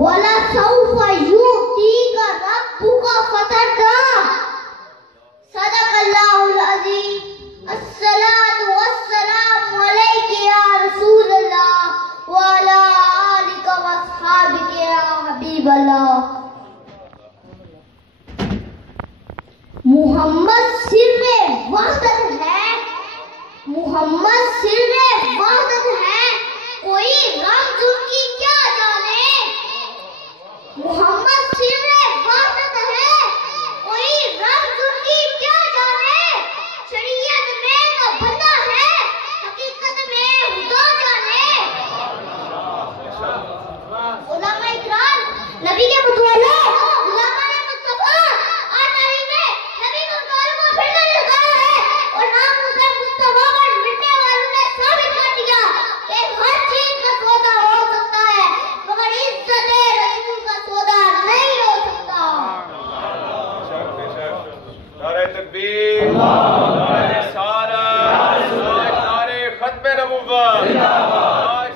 وَلَسَوْفَ يُؤْتِيكَ رَبُّكَ فَتَرْضَىٰ صدق اللہ العظیم. الصلاۃ والسلام علیک یا رسول اللہ وعلی آلک واصحابک یا حبیب اللہ. محمد سر وحدت ہے، محمد سر وحدت ہے، کوئی رمز ان کی کیا جانے. محمد سر وحدت ہے، کوئی رمز ان کی کیا جانے. شریعت میں تو بندہ ہے، حقیقت میں خدا جانے. علماء اکرام نبی کے متولے علماء مصطفیٰ آج تاریخ میں نبی کے متولے کو پھر کر لگایا ہے اور نام اسے مصطفیٰ پر مٹنے والوں نے ثابت کر دیا کہ ہر چیز کا سودا ہو سکتا ہے مگر عزت رسول کا سودا نہیں ہو سکتا. نعرہ تکبیر، نعرہ رسالت، نعرہ ختم نبوت،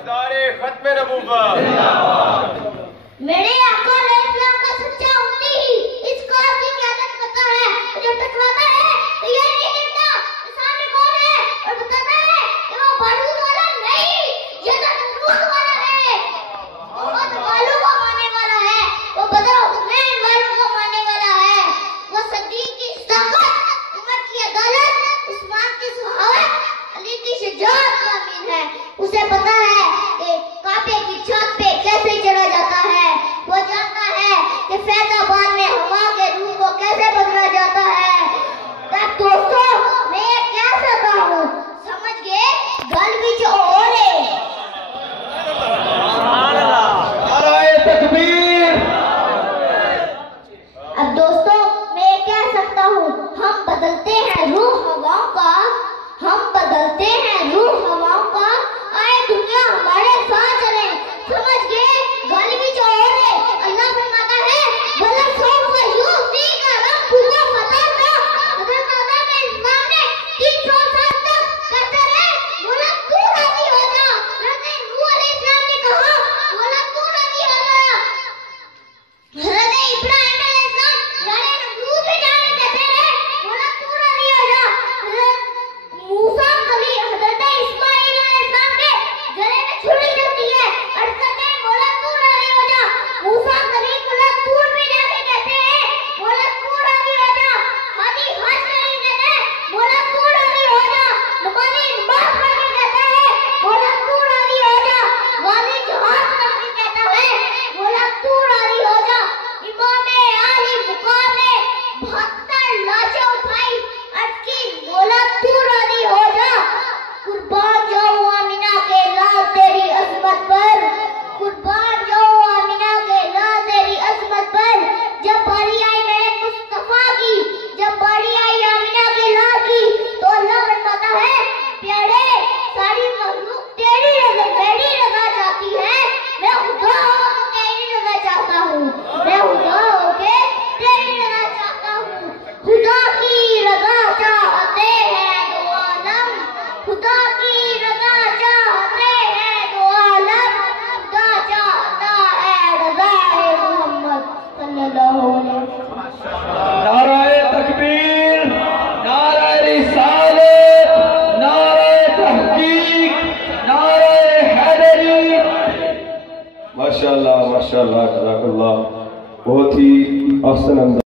نعرہ ختم نبوت. میرے آقا علیہ السلام کا سچا امتی اس کار کی قیادت کرتا ہے. جو ٹکراتا ہے تو یہ نہیں دیکھتا کہ سامنے کون ہے اور بتاتا ہے کہ وہ بارود والا نہیں، یہ تو نمرود والا ہے. وہ والوں کو ماننے والا ہے، وہ بدر حسین والوں کو ماننے والا ہے. وہ صدیق کی صداقت، عمر کی عدالت، عثمان کی سخاوت، علی کی شجاعت کا امین ہے. اسے پتا ہے کہ کعبے کی چھت پہ کیسے چڑھا جاتا ہے. وہ جانتا ہے کہ فیض آباد میں ہوا کے روح کو کیسے بدلا جاتا ہے. تب دوستو میں یہ کہہ سکتا ہوں، سمجھ گئے گل وچ اورے. نعرہ تکبیر. اب دوستو میں یہ کہہ سکتا ہوں، ہم بدلتے ہیں روح ہواؤں کا، ہم بدلتے ہیں روح ہواؤں کا. آئے دنیا ہمارے ساتھ چلیں. سمجھ گئے گل وچ اورے. اللہ فرماتا ہے وَلَسَوْفَ يُؤْتِيكَ رَبُّكَ فَتَرْضَىٰ. حضرت آدم علیہ السلام نے 300 سال تک کہتے رہے مولا تو راضی ہو جا. حضرت نوح علیہ السلام نے کہا مولا تو راضی ہو جا. حضرت ابراہیم علیہ السلام یعنی نمرود بھی جانے کہتے رہے مولا تو راضی ہو جا. حضرت موسیٰ خلیل حضرت اسماعیل علیہ السلام کے گلے میں چھری چلتی ہے اور کہتے ہیں مولا تو راضی ہو جا. موسیٰ خلیل مولا طور میں جا کے کہتے ہیں مولا تو راضی ہو جا. حاجی حج کریں کہتے ہیں مولا تو راضی ہو جا. نمازی نماز پڑھ کے کہتے ہیں مولا تو راضی ہو جا. غازی جہاد کر کے کہتا ہے مولا تو راضی ہو جا. امام عالی مقام نے 72 لاشیں اٹھائی عرض کی مولا تو راضی ہو جا. قربان جاؤں آمینہ کے لال تیری عظمت پر، قربان جاؤں آمینہ کے لال تیری عظمت پر. جب باری آئی میرے مصطفیٰ کی، جب باری آئی آمینہ کے لال کی تو اللہ فرماتا ہے پیارے ساری مخلوق تیری رضا چاہتی ہے. میں خدا ہو کے تیری رضا چاہتا ہوں، میں خدا ہو کے تیری رضا چاہتا ہوں. خدا کی رضا چاہتے ہیں دو عالم، خدا کی رضا چاہتے ہیں دو عالم. خدا چاہتا ہے رضا محمد صلی اللہ علیہ وسلم. نعرہ تکبیر، نعرہ رسالت، نعرہ تحقیق، نعرہ حیدری. ماشاءاللہ ماشاءاللہ جزاک اللہ. بہت ہی احسن انداز.